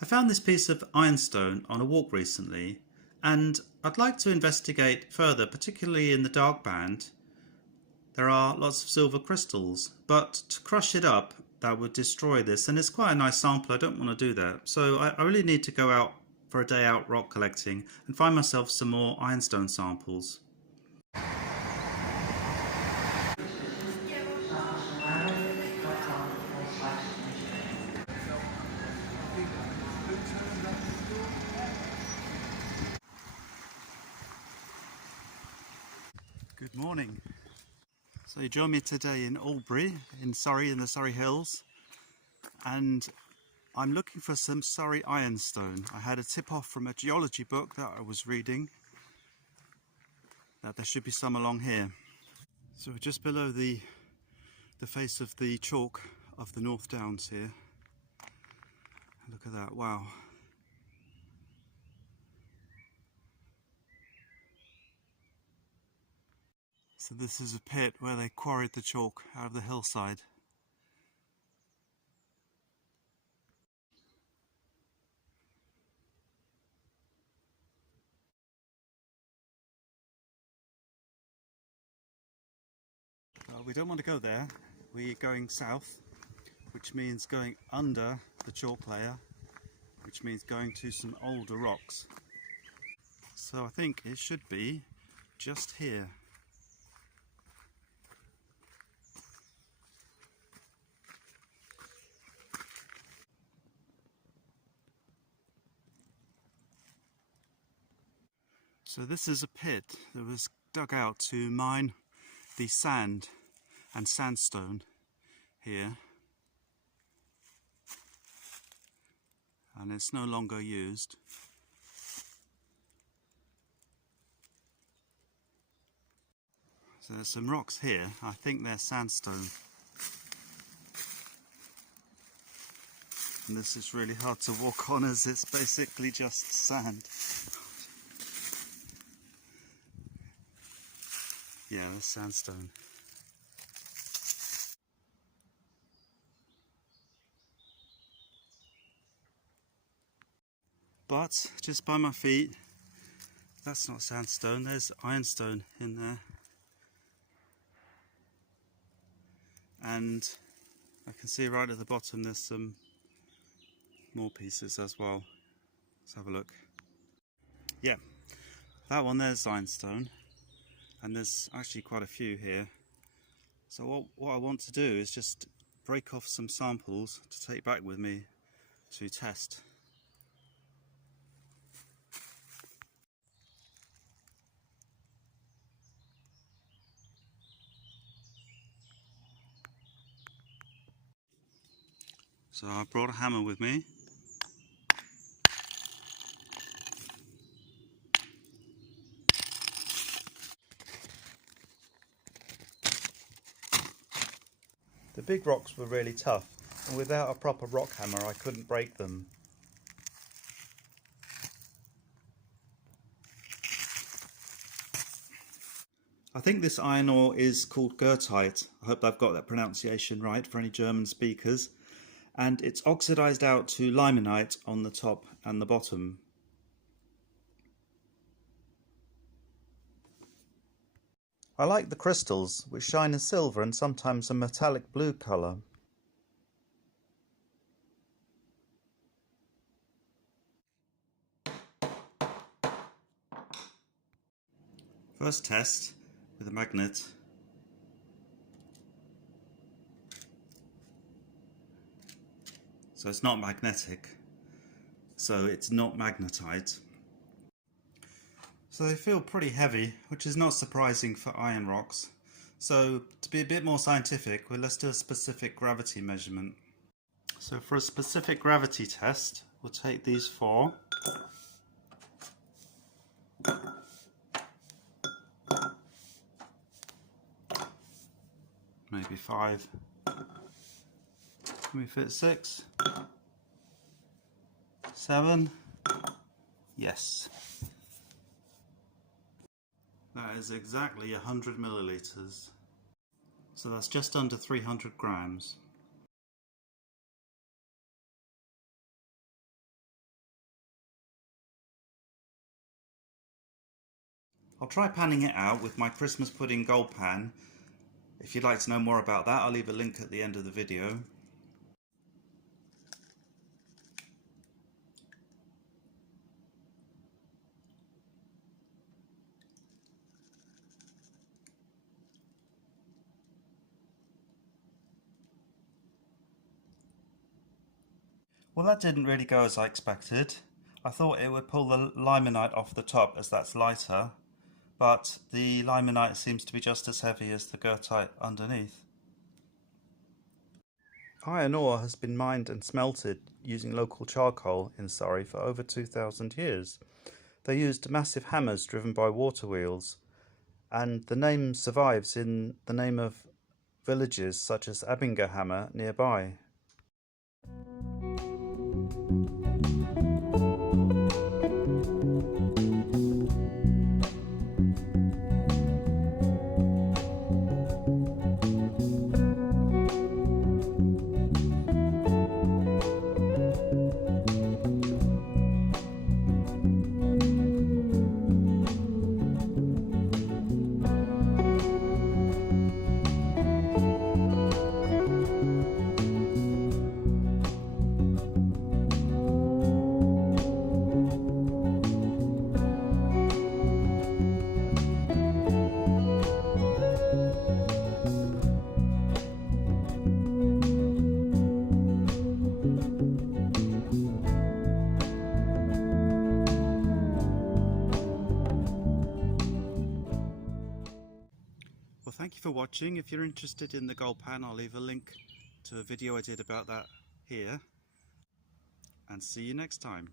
I found this piece of ironstone on a walk recently, and I'd like to investigate further, particularly in the dark band. There are lots of silver crystals, but to crush it up, that would destroy this, and it's quite a nice sample. I don't want to do that. So I really need to go out for a day out rock collecting and find myself some more ironstone samples. Good morning. So you join me today in Albury, in Surrey, in the Surrey Hills, and I'm looking for some Surrey Ironstone. I had a tip-off from a geology book that I was reading that there should be some along here. So just below the face of the chalk of the North Downs here. Look at that, wow. So this is a pit where they quarried the chalk out of the hillside. Well, we don't want to go there. We're going south, which means going under the chalk layer, which means going to some older rocks. So I think it should be just here. So this is a pit that was dug out to mine the sand and sandstone here, and it's no longer used. So there's some rocks here, I think they're sandstone. And this is really hard to walk on as it's basically just sand. Yeah, that's sandstone. But just by my feet, that's not sandstone, there's ironstone in there. And I can see right at the bottom there's some more pieces as well. Let's have a look. Yeah, that one there's ironstone, and there's actually quite a few here. So what I want to do is just break off some samples to take back with me to test. So I brought a hammer with me. The big rocks were really tough, and without a proper rock hammer I couldn't break them. I think this iron ore is called Goethite. I hope I've got that pronunciation right for any German speakers. And it's oxidized out to limonite on the top and the bottom. I like the crystals, which shine a silver and sometimes a metallic blue colour. First test with a magnet. So it's not magnetic, so it's not magnetite. So they feel pretty heavy, which is not surprising for iron rocks. So to be a bit more scientific, well, let's do a specific gravity measurement. So for a specific gravity test, we'll take these four. Maybe 5. Can we fit 6? 7? Yes. That is exactly 100 millilitres. So that's just under 300 grams. I'll try panning it out with my Christmas pudding gold pan. If you'd like to know more about that, I'll leave a link at the end of the video. Well, that didn't really go as I expected. I thought it would pull the limonite off the top as that's lighter, but the limonite seems to be just as heavy as the goethite underneath. Iron ore has been mined and smelted using local charcoal in Surrey for over 2,000 years. They used massive hammers driven by water wheels, and the name survives in the name of villages such as Abingerhammer nearby. Well, thank you for watching. If you're interested in the gold pan, I'll leave a link to a video I did about that here. And see you next time.